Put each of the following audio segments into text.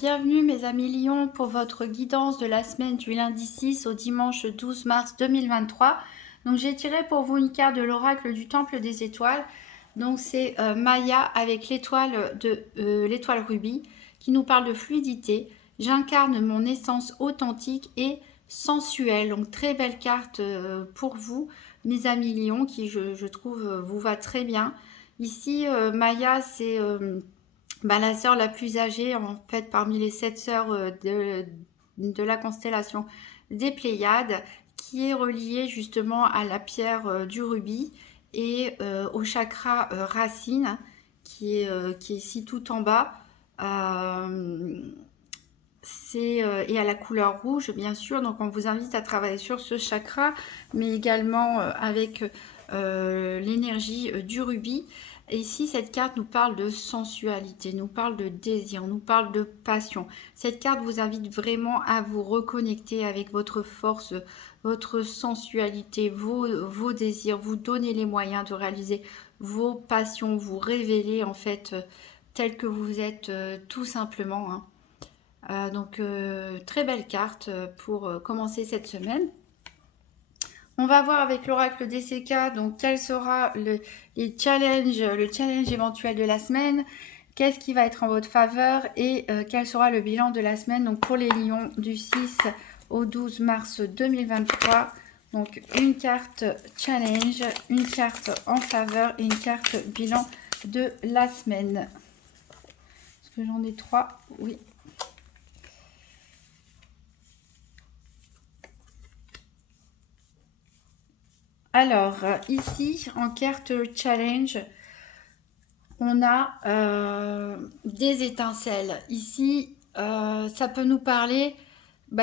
bienvenue mes amis Lions pour votre guidance de la semaine du lundi 6 au dimanche 12 mars 2023. Donc j'ai tiré pour vous une carte de l'oracle du Temple des étoiles. Donc c'est Maya avec l'étoile l'étoile rubis qui nous parle de fluidité. J'incarne mon essence authentique et sensuelle. Donc très belle carte pour vous mes amis Lions qui je trouve vous va très bien. Ici Maya c'est la sœur la plus âgée, en fait, parmi les 7 sœurs de la constellation des Pléiades, qui est reliée justement à la pierre du rubis et au chakra racine, qui est ici tout en bas. Et à la couleur rouge, bien sûr. Donc, on vous invite à travailler sur ce chakra, mais également avec l'énergie du rubis. Et ici, cette carte nous parle de sensualité, nous parle de désir, nous parle de passion. Cette carte vous invite vraiment à vous reconnecter avec votre force, votre sensualité, vos désirs, vous donner les moyens de réaliser vos passions, vous révéler en fait tel que vous êtes tout simplement. Donc, très belle carte pour commencer cette semaine. On va voir avec l'oracle DCK, donc quel sera le challenge éventuel de la semaine, qu'est-ce qui va être en votre faveur et quel sera le bilan de la semaine donc pour les lions du 6 au 12 mars 2023. Donc une carte challenge, une carte en faveur et une carte bilan de la semaine. Est-ce que j'en ai 3? Oui. Alors, ici, en carte challenge, on a des étincelles. Ici, ça peut nous parler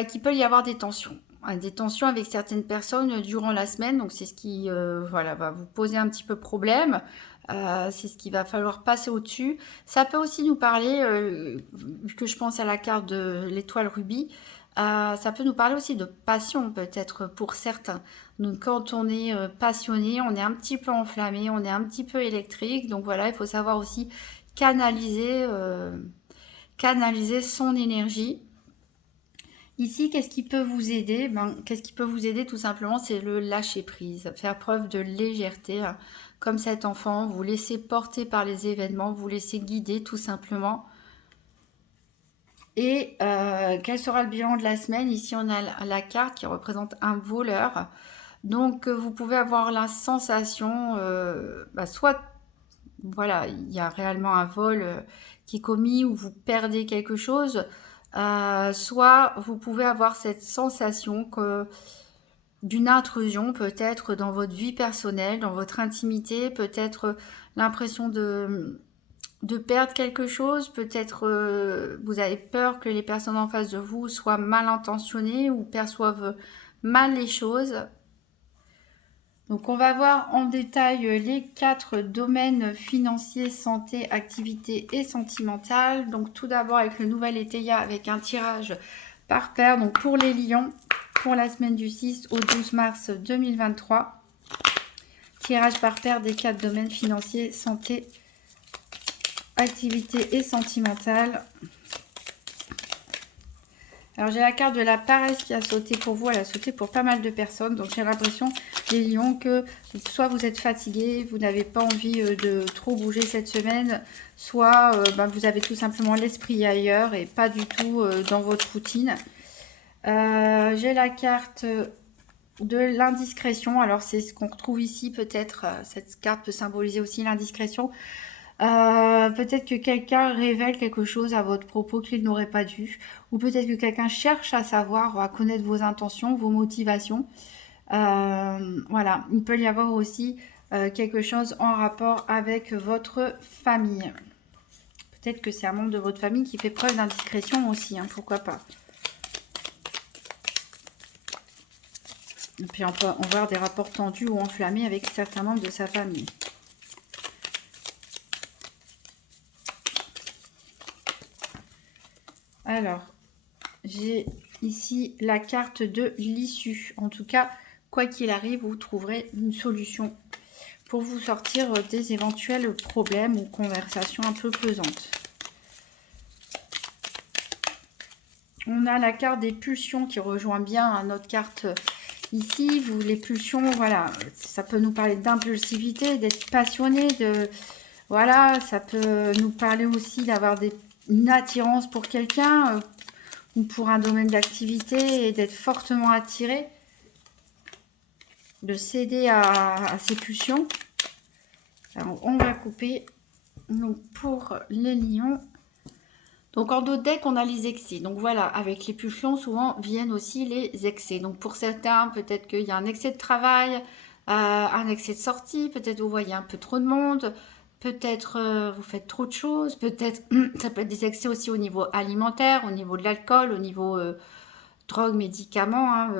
qu'il peut y avoir des tensions. Des tensions avec certaines personnes durant la semaine. Donc, c'est ce qui va vous poser un petit peu problème. C'est ce qu'il va falloir passer au-dessus. Ça peut aussi nous parler, vu que je pense à la carte de l'étoile rubis, ça peut nous parler aussi de passion peut-être pour certains. Donc quand on est passionné, on est un petit peu enflammé, on est un petit peu électrique. Donc voilà, il faut savoir aussi canaliser son énergie. Ici, qu'est-ce qui peut vous aider? Qu'est-ce qui peut vous aider tout simplement? C'est le lâcher prise, faire preuve de légèreté. Comme cet enfant, vous laissez porter par les événements, vous laissez guider tout simplement. Et quel sera le bilan de la semaine? Ici, on a la carte qui représente un voleur. Donc, vous pouvez avoir la sensation, soit, voilà, il y a réellement un vol qui est commis ou vous perdez quelque chose, soit vous pouvez avoir cette sensation d'une intrusion peut-être dans votre vie personnelle, dans votre intimité, peut-être l'impression de perdre quelque chose, peut-être vous avez peur que les personnes en face de vous soient mal intentionnées ou perçoivent mal les choses. Donc on va voir en détail les 4 domaines financiers, santé, activité et sentimental. Donc tout d'abord avec le nouvel Étéia avec un tirage par paire. Donc pour les lions, pour la semaine du 6 au 12 mars 2023. Tirage par paire des 4 domaines financiers, santé, activité et sentimentale. Alors j'ai la carte de la paresse qui a sauté pour vous, elle a sauté pour pas mal de personnes. Donc j'ai l'impression, les lions, que soit vous êtes fatigués, vous n'avez pas envie de trop bouger cette semaine, soit vous avez tout simplement l'esprit ailleurs et pas du tout dans votre routine. J'ai la carte de l'indiscrétion. Alors c'est ce qu'on retrouve ici peut-être, cette carte peut symboliser aussi l'indiscrétion. Peut-être que quelqu'un révèle quelque chose à votre propos qu'il n'aurait pas dû, ou peut-être que quelqu'un cherche à savoir, à connaître vos intentions, vos motivations. Voilà, il peut y avoir aussi quelque chose en rapport avec votre famille. Peut-être que c'est un membre de votre famille qui fait preuve d'indiscrétion aussi, pourquoi pas. Et puis on peut avoir des rapports tendus ou enflammés avec certains membres de sa famille. Alors, j'ai ici la carte de l'issue. En tout cas, quoi qu'il arrive, vous trouverez une solution pour vous sortir des éventuels problèmes ou conversations un peu pesantes. On a la carte des pulsions qui rejoint bien notre carte ici. Vous, les pulsions, voilà, ça peut nous parler d'impulsivité, d'être passionné, de... Voilà, ça peut nous parler aussi d'avoir une attirance pour quelqu'un ou pour un domaine d'activité et d'être fortement attiré, de céder à ses pulsions. Alors, on va couper. Donc, pour les lions... Donc, en dos de deck, on a les excès. Donc, voilà, avec les pulsions, souvent, viennent aussi les excès. Donc, pour certains, peut-être qu'il y a un excès de travail, un excès de sortie. Peut-être vous voyez un peu trop de monde. Peut-être vous faites trop de choses. Peut-être, ça peut être des excès aussi au niveau alimentaire, au niveau de l'alcool, au niveau drogue, médicaments. Hein,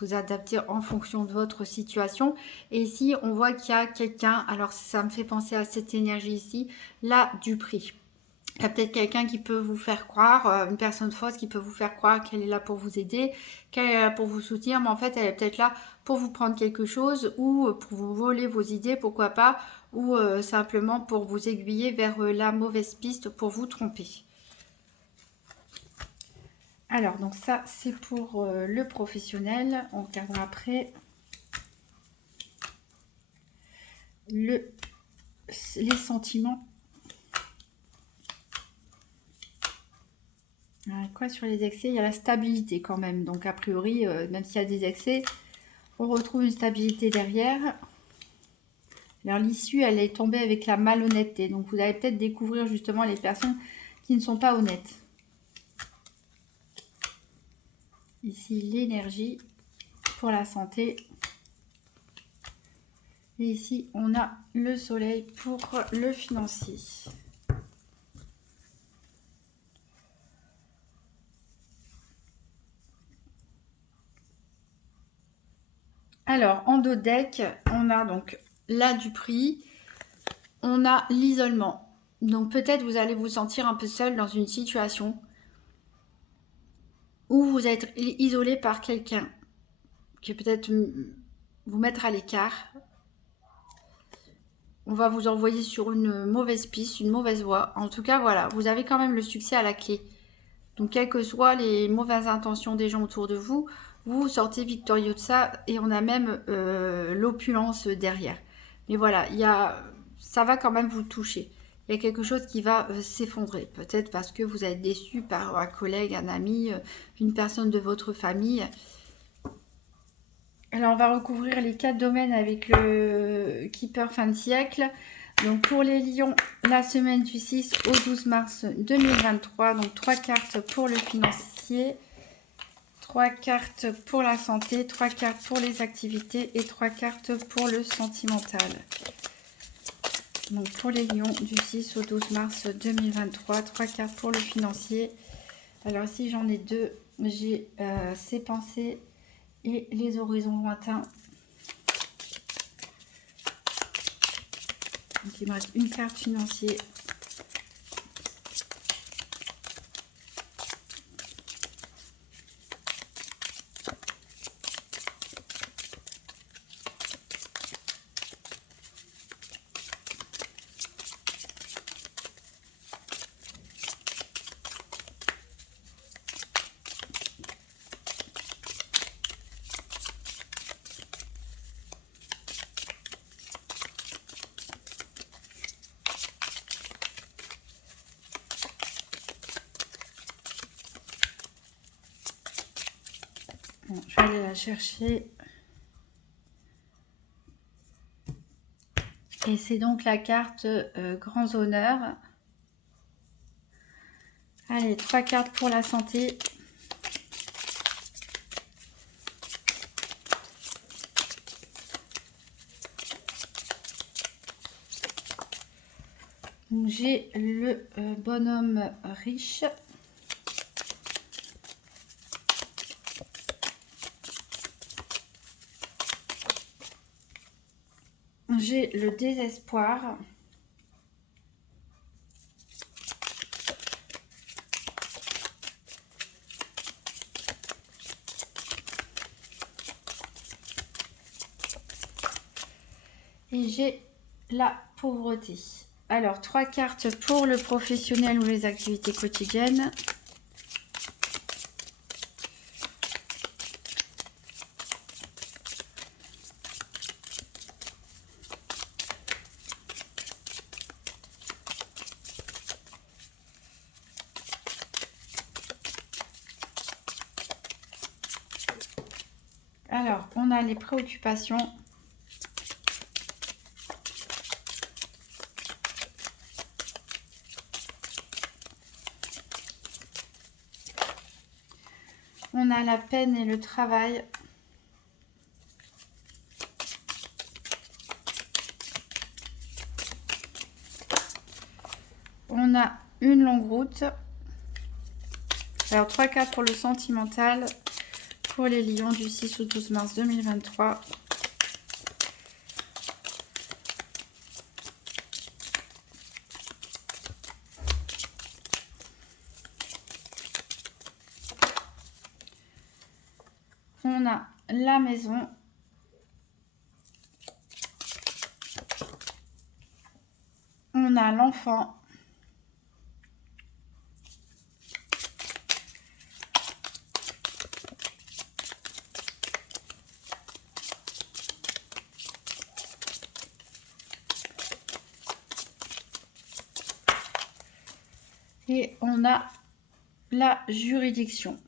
vous adaptez en fonction de votre situation. Et ici, on voit qu'il y a quelqu'un. Alors, ça me fait penser à cette énergie ici, là, du prix. Il y a peut-être quelqu'un qui peut vous faire croire, une personne fausse qui peut vous faire croire qu'elle est là pour vous aider, qu'elle est là pour vous soutenir, mais en fait, elle est peut-être là pour vous prendre quelque chose ou pour vous voler vos idées, pourquoi pas, ou simplement pour vous aiguiller vers la mauvaise piste, pour vous tromper. Alors, donc ça, c'est pour le professionnel. On regardera après les sentiments. Quoi sur les excès? Il y a la stabilité quand même. Donc, a priori, même s'il y a des excès, on retrouve une stabilité derrière. Alors, l'issue, elle est tombée avec la malhonnêteté. Donc, vous allez peut-être découvrir justement les personnes qui ne sont pas honnêtes. Ici, l'énergie pour la santé. Et ici, on a le soleil pour le financier. Alors, en dos de deck, on a donc là du prix, on a l'isolement. Donc, peut-être vous allez vous sentir un peu seul dans une situation où vous êtes isolé par quelqu'un qui peut-être vous mettre à l'écart. On va vous envoyer sur une mauvaise piste, une mauvaise voie. En tout cas, voilà, vous avez quand même le succès à la clé. Donc, quelles que soient les mauvaises intentions des gens autour de vous, vous sortez victorieux de ça et on a même l'opulence derrière. Mais voilà, ça va quand même vous toucher. Il y a quelque chose qui va s'effondrer. Peut-être parce que vous êtes déçu par un collègue, un ami, une personne de votre famille. Alors, on va recouvrir les 4 domaines avec le Keeper fin de siècle. Donc, pour les lions, la semaine du 6 au 12 mars 2023. Donc, 3 cartes pour le financier, 3 cartes pour la santé, 3 cartes pour les activités et 3 cartes pour le sentimental. Donc, pour les lions, du 6 au 12 mars 2023, 3 cartes pour le financier. Alors, si j'en ai deux, j'ai ces pensées et les horizons lointains. Donc, il me reste une carte financière. Bon, je vais aller la chercher. Et c'est donc la carte Grands Honneurs. Allez, 3 cartes pour la santé. J'ai le bonhomme riche. J'ai le désespoir. Et j'ai la pauvreté. Alors, 3 cartes pour le professionnel ou les activités quotidiennes. a les préoccupations. On a la peine et le travail. On a une longue route. Alors, 3 cartes pour le sentimental, pour les lions du 6 au 12 mars 2023. On a la maison. On a l'enfant. Et on a la juridiction.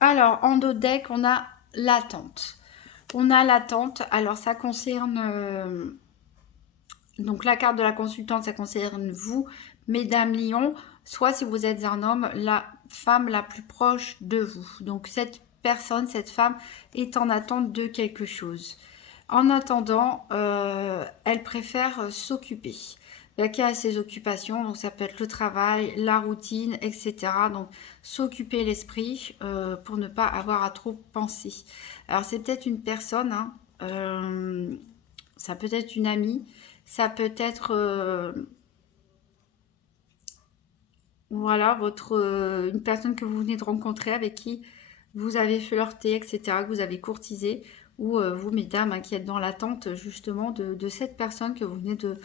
Alors, en dos de deck, on a l'attente. On a l'attente. Alors, ça concerne... donc, la carte de la consultante, ça concerne vous, mesdames lions. Soit, si vous êtes un homme, la femme la plus proche de vous. Donc, cette personne, cette femme est en attente de quelque chose. En attendant, elle préfère s'occuper. Qui a ses occupations, donc ça peut être le travail, la routine, etc. Donc s'occuper l'esprit pour ne pas avoir à trop penser. Alors c'est peut-être une personne, hein, ça peut être une amie, ça peut être voilà une personne que vous venez de rencontrer, avec qui vous avez flirté, etc., que vous avez courtisé, ou vous mesdames, hein, qui êtes dans l'attente justement de cette personne que vous venez de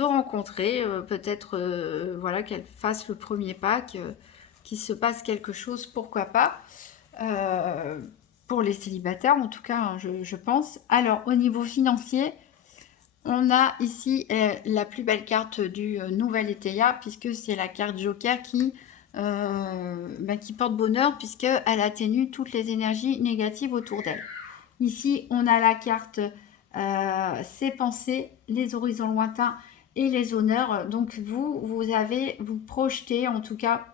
rencontrer, peut-être voilà, qu'elle fasse le premier pas, qu'il se passe quelque chose, pourquoi pas, pour les célibataires en tout cas, hein, je pense. Alors au niveau financier, on a ici la plus belle carte du nouvel Éteia, puisque c'est la carte Joker qui porte bonheur, puisqu'elle atténue toutes les énergies négatives autour d'elle. Ici on a la carte ses pensées, les horizons lointains et les honneurs. Donc vous projetez en tout cas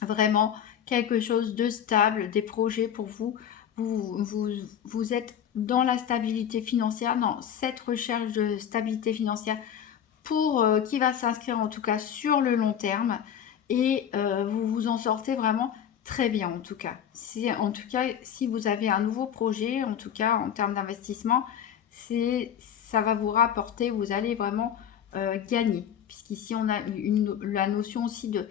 vraiment quelque chose de stable, des projets pour vous. Vous êtes dans la stabilité financière, dans cette recherche de stabilité financière pour qui va s'inscrire en tout cas sur le long terme, et vous vous en sortez vraiment très bien en tout cas. En tout cas, si vous avez un nouveau projet, en tout cas en termes d'investissement, ça va vous rapporter, vous allez vraiment gagner. Puisqu'ici, on a la notion aussi de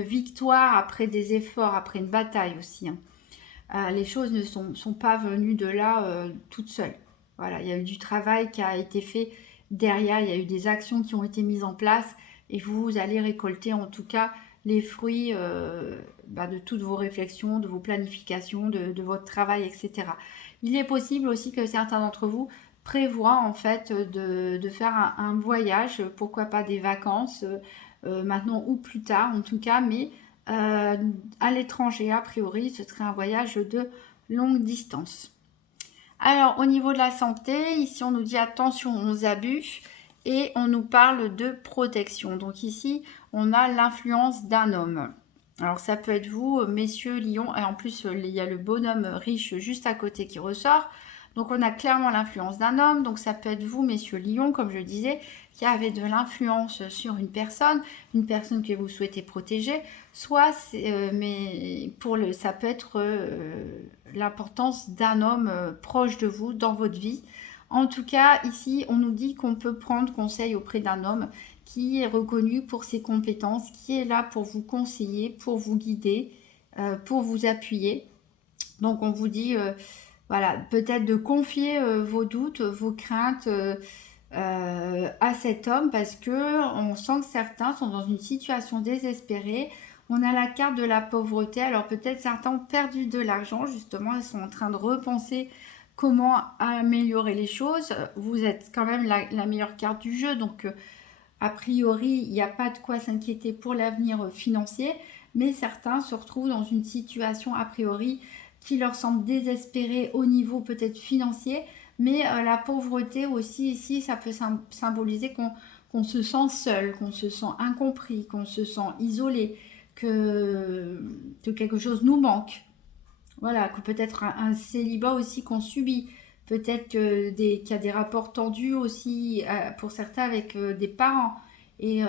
victoire après des efforts, après une bataille aussi, hein. Les choses ne sont pas venues de là toutes seules. Voilà, il y a eu du travail qui a été fait derrière, il y a eu des actions qui ont été mises en place, et vous allez récolter en tout cas les fruits de toutes vos réflexions, de vos planifications, de votre travail, etc. Il est possible aussi que certains d'entre vous prévoient en fait de faire un voyage, pourquoi pas des vacances, maintenant ou plus tard en tout cas, mais à l'étranger. A priori, ce serait un voyage de longue distance. Alors, au niveau de la santé, ici, on nous dit attention aux abus, et on nous parle de protection. Donc ici, on a l'influence d'un homme. Alors, ça peut être vous, messieurs lions, et en plus, il y a le bonhomme riche juste à côté qui ressort. Donc, on a clairement l'influence d'un homme. Donc, ça peut être vous, messieurs lions, comme je disais, qui avez de l'influence sur une personne que vous souhaitez protéger. Soit, ça peut être l'importance d'un homme proche de vous dans votre vie. En tout cas, ici, on nous dit qu'on peut prendre conseil auprès d'un homme qui est reconnu pour ses compétences, qui est là pour vous conseiller, pour vous guider, pour vous appuyer. Donc, on vous dit, voilà, peut-être de confier vos doutes, vos craintes à cet homme, parce que on sent que certains sont dans une situation désespérée. On a la carte de la pauvreté. Alors peut-être certains ont perdu de l'argent, justement, ils sont en train de repenser comment améliorer les choses. Vous êtes quand même la meilleure carte du jeu, donc a priori, il n'y a pas de quoi s'inquiéter pour l'avenir financier. mais certains se retrouvent dans une situation a priori qui leur semble désespérée au niveau peut-être financier, mais la pauvreté aussi ici, ça peut symboliser qu'on se sent seul, qu'on se sent incompris, qu'on se sent isolé, que quelque chose nous manque. Voilà, que peut-être un célibat aussi qu'on subit. Peut-être qu'il y a des rapports tendus aussi pour certains avec des parents et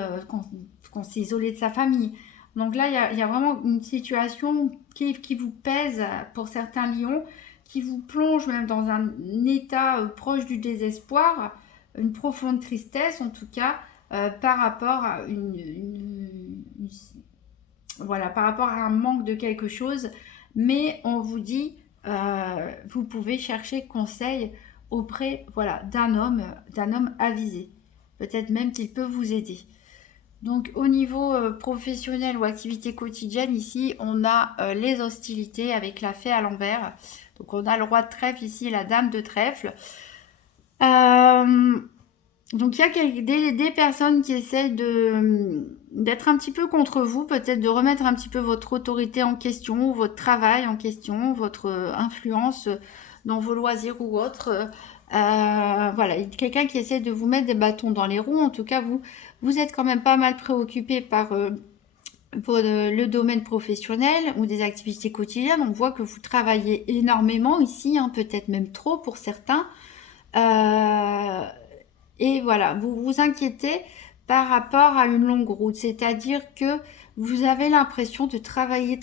qu'on s'est isolé de sa famille. Donc là, il y a vraiment une situation qui vous pèse pour certains lions, qui vous plonge même dans un état proche du désespoir, une profonde tristesse en tout cas, par rapport à voilà, par rapport à un manque de quelque chose. Mais on vous dit, vous pouvez chercher conseil auprès, voilà, d'un homme avisé. Peut-être même qu'il peut vous aider. Donc au niveau professionnel ou activité quotidienne, ici, on a les hostilités avec la fée à l'envers. Donc on a le roi de trèfle ici, la dame de trèfle. Donc il y a des personnes qui essayent d'être un petit peu contre vous, peut-être de remettre un petit peu votre autorité en question, votre travail en question, votre influence dans vos loisirs ou autres. Voilà, il y a quelqu'un qui essaie de vous mettre des bâtons dans les roues. En tout cas, vous êtes quand même pas mal préoccupé par le domaine professionnel ou des activités quotidiennes. On voit que vous travaillez énormément ici, hein, peut-être même trop pour certains. Et voilà, vous vous inquiétez par rapport à une longue route, c'est-à-dire que vous avez l'impression de travailler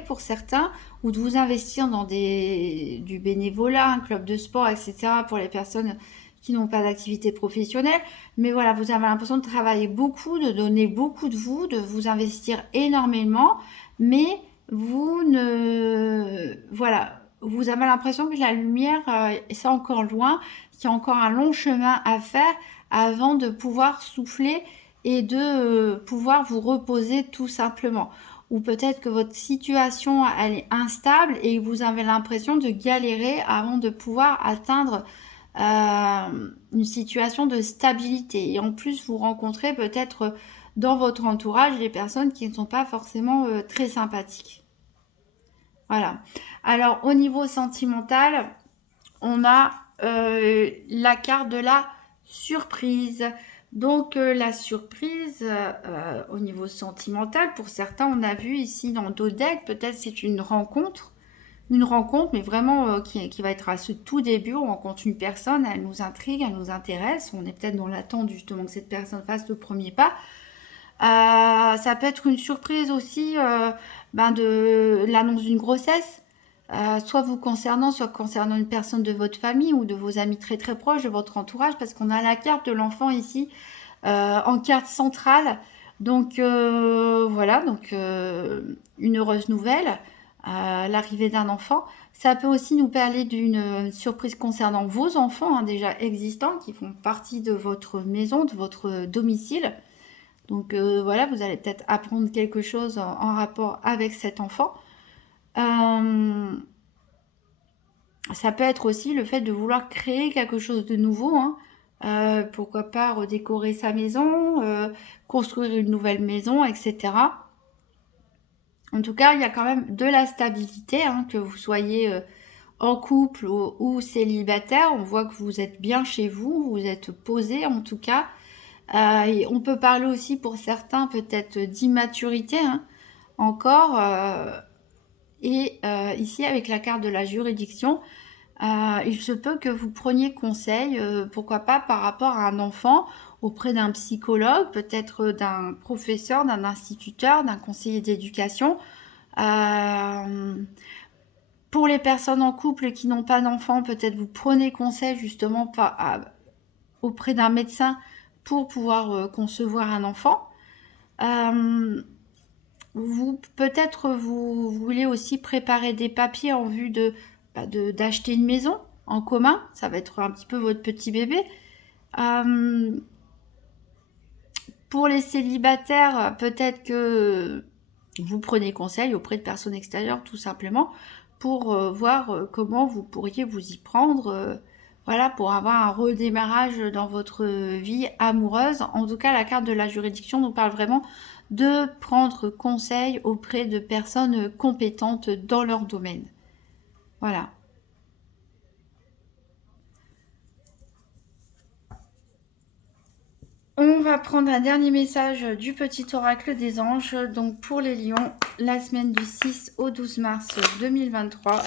pour certains, ou de vous investir dans du bénévolat, un club de sport, etc. pour les personnes qui n'ont pas d'activité professionnelle. Mais voilà, vous avez l'impression de travailler beaucoup, de donner beaucoup de vous investir énormément, mais vous ne... Voilà, vous avez l'impression que la lumière, c'est encore loin, qu'il y a encore un long chemin à faire avant de pouvoir souffler et de pouvoir vous reposer tout simplement. Ou peut-être que votre situation, elle est instable et vous avez l'impression de galérer avant de pouvoir atteindre une situation de stabilité. Et en plus, vous rencontrez peut-être dans votre entourage des personnes qui ne sont pas forcément très sympathiques. Voilà. Alors, au niveau sentimental, on a la carte de la surprise. Donc la surprise au niveau sentimental, pour certains, on a vu ici dans d'autres decks, peut-être c'est une rencontre, mais vraiment qui va être à ce tout début. On rencontre une personne, elle nous intrigue, elle nous intéresse, on est peut-être dans l'attente justement que cette personne fasse le premier pas. Ça peut être une surprise aussi de l'annonce d'une grossesse. Soit vous concernant, soit concernant une personne de votre famille ou de vos amis très très proches, de votre entourage, parce qu'on a la carte de l'enfant ici en carte centrale. Donc voilà, donc une heureuse nouvelle, l'arrivée d'un enfant. Ça peut aussi nous parler d'une surprise concernant vos enfants hein, déjà existants qui font partie de votre maison, de votre domicile. Donc voilà, vous allez peut-être apprendre quelque chose en rapport avec cet enfant. Ça peut être aussi le fait de vouloir créer quelque chose de nouveau. Hein. Pourquoi pas redécorer sa maison, construire une nouvelle maison, etc. En tout cas, il y a quand même de la stabilité, hein, que vous soyez en couple ou célibataire. On voit que vous êtes bien chez vous, vous êtes posé en tout cas. Et on peut parler aussi pour certains peut-être d'immaturité hein, encore. Et ici, avec la carte de la juridiction, il se peut que vous preniez conseil, pourquoi pas par rapport à un enfant, auprès d'un psychologue, peut-être d'un professeur, d'un instituteur, d'un conseiller d'éducation. Pour les personnes en couple qui n'ont pas d'enfants, peut-être vous prenez conseil justement auprès d'un médecin pour pouvoir concevoir un enfant. Peut-être vous voulez aussi préparer des papiers en vue d'acheter une maison en commun. Ça va être un petit peu votre petit bébé. Pour les célibataires, peut-être que vous prenez conseil auprès de personnes extérieures tout simplement pour voir comment vous pourriez vous y prendre. voilà, pour avoir un redémarrage dans votre vie amoureuse. En tout cas, la carte de la juridiction nous parle vraiment de prendre conseil auprès de personnes compétentes dans leur domaine. Voilà. On va prendre un dernier message du petit oracle des anges. Donc pour les lions, la semaine du 6 au 12 mars 2023.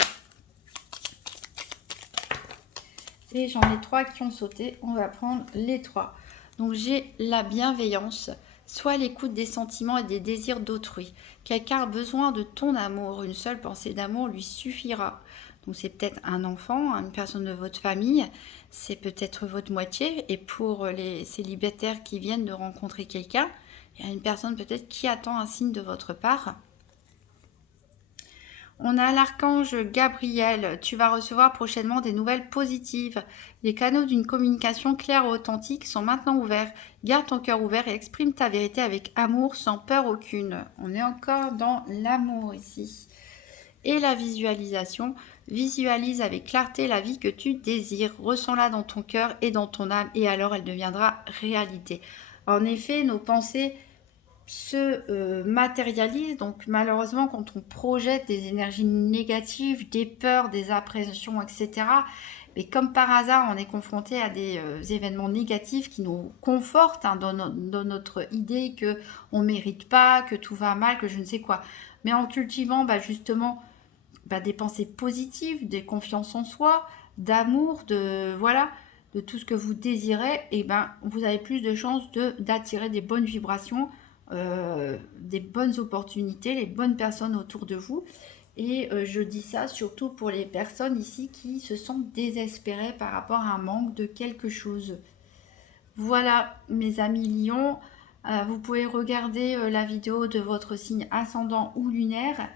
Et j'en ai 3 qui ont sauté. On va prendre les 3. Donc j'ai la bienveillance. Sois à l'écoute des sentiments et des désirs d'autrui. Quelqu'un a besoin de ton amour. Une seule pensée d'amour lui suffira. Donc c'est peut-être un enfant, une personne de votre famille. C'est peut-être votre moitié. Et pour les célibataires qui viennent de rencontrer quelqu'un, il y a une personne peut-être qui attend un signe de votre part. On a l'archange Gabriel. Tu vas recevoir prochainement des nouvelles positives. Les canaux d'une communication claire et authentique sont maintenant ouverts. Garde ton cœur ouvert et exprime ta vérité avec amour, sans peur aucune. On est encore dans l'amour ici. Et la visualisation. Visualise avec clarté la vie que tu désires. Ressens-la dans ton cœur et dans ton âme et alors elle deviendra réalité. En effet, nos pensées se matérialise. Donc malheureusement, quand on projette des énergies négatives, des peurs, des appréhensions, etc., mais comme par hasard, on est confronté à des événements négatifs qui nous confortent dans notre idée que on mérite pas, que tout va mal, que je ne sais quoi. Mais en cultivant justement des pensées positives, des confiances en soi, d'amour, de voilà, de tout ce que vous désirez, et vous avez plus de chances d'attirer des bonnes vibrations, des bonnes opportunités, les bonnes personnes autour de vous. Et je dis ça surtout pour les personnes ici qui se sentent désespérées par rapport à un manque de quelque chose. Voilà mes amis lions, vous pouvez regarder la vidéo de votre signe ascendant ou lunaire.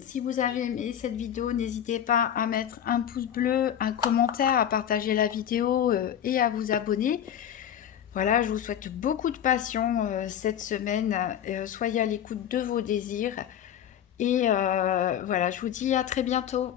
Si vous avez aimé cette vidéo, n'hésitez pas à mettre un pouce bleu, un commentaire, à partager la vidéo et à vous abonner. Voilà, je vous souhaite beaucoup de passion cette semaine. Soyez à l'écoute de vos désirs. Et voilà, je vous dis à très bientôt.